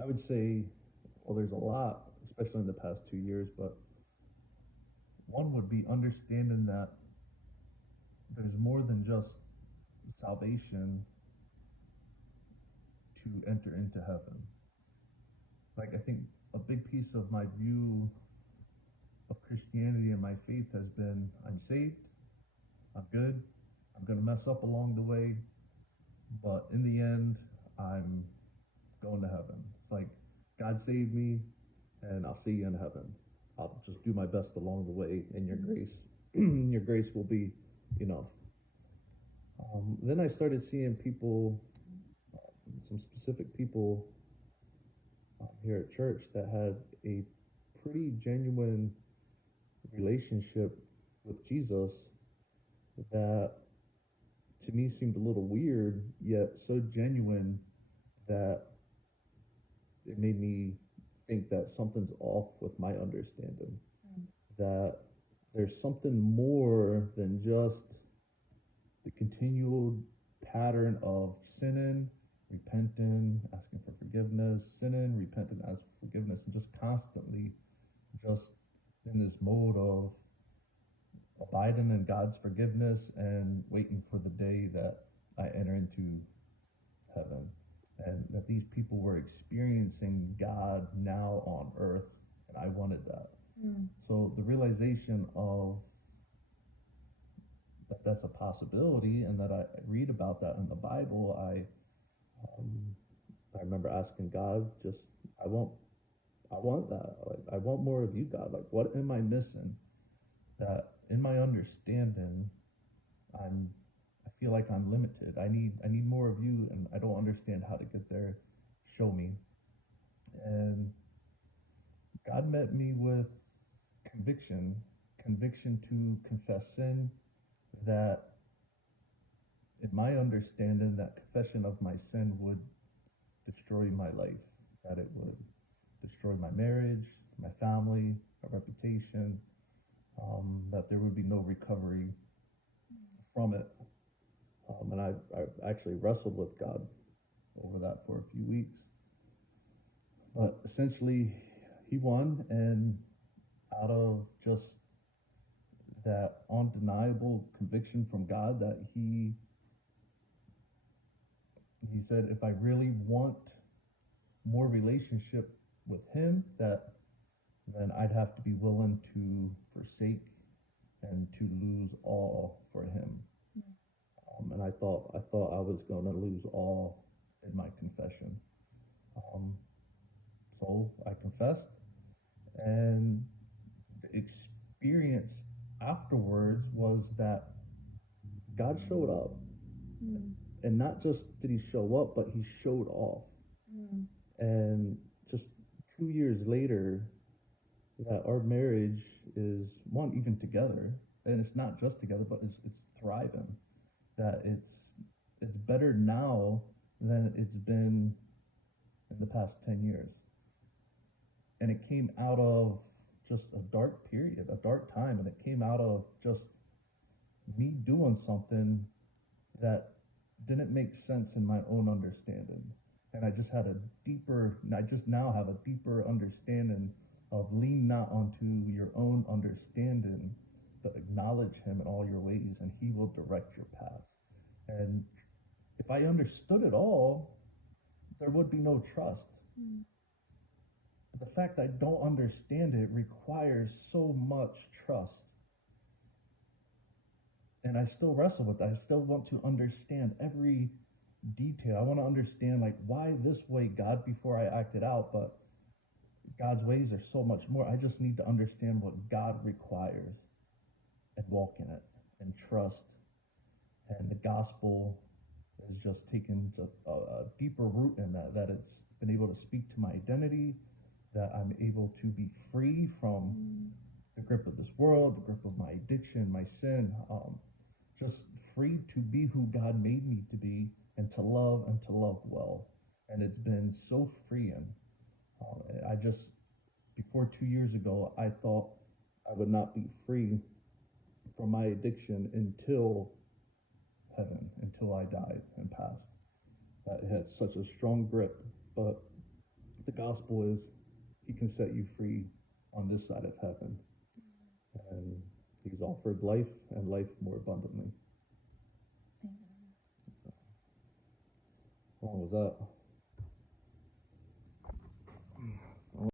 I would say, well, there's a lot, especially in the past 2 years, but one would be understanding that there's more than just salvation to enter into heaven. Like, I think a big piece of my view of Christianity and my faith has been I'm saved, I'm good, I'm going to mess up along the way, but in the end, I'm going to heaven. It's like, God saved me, and I'll see you in heaven. I'll just do my best along the way, and your grace, your grace will be enough. Then I started seeing people, some specific people here at church that had a pretty genuine relationship with Jesus that to me seemed a little weird, yet so genuine that it made me think that something's off with my understanding. That there's something more than just the continual pattern of sinning, repenting, asking for forgiveness, sinning, repenting, asking for forgiveness, and just constantly just in this mode of abiding in God's forgiveness and waiting for the day that I enter into heaven. And that these people were experiencing God now on earth, and I wanted that. So the realization of that that's a possibility, and that I read about that in the Bible, I remember asking God, just I want that. Like, I want more of you, God. Like, what am I missing? That in my understanding, I feel like I'm limited. I need more of you, and I don't understand how to get there. Show me. And God met me with conviction, conviction to confess sin. That in my understanding, that confession of my sin would destroy my life. That it would destroy my marriage, my family, my reputation. That there would be no recovery from it. And I actually wrestled with God over that for a few weeks. But essentially, he won, and out of just that undeniable conviction from God, that he said, if I really want more relationship with him, that then I'd have to be willing to forsake and to lose all for him. And I thought I was going to lose all in my confession. Um, so I confessed, and the experience afterwards was that God showed up, and not just did he show up, but he showed off. And just 2 years later, that our marriage is one, even together, and it's not just together, but it's thriving. That it's better now than it's been in the past 10 years. And it came out of just a dark period, a dark time, and it came out of just me doing something that didn't make sense in my own understanding. And I just now have a deeper understanding of lean not onto your own understanding, but acknowledge him in all your ways, and he will direct your path. And if I understood it all, there would be no trust. But the fact I don't understand it requires so much trust. And I still wrestle with that. I still want to understand every detail. I want to understand, like, why this way, God, before I act it out. But God's ways are so much more. I just need to understand what God requires and walk in it and trust. And the gospel is just taken a deeper root in that it's been able to speak to my identity, that I'm able to be free from the grip of this world, the grip of my addiction, my sin, just free to be who God made me to be, and to love well. And it's been so freeing. I just, before 2 years ago, I thought I would not be free from my addiction until heaven, until I died and passed. It had such a strong grip. But the gospel is he can set you free on this side of heaven. And he's offered life and life more abundantly. Amen. How long was that?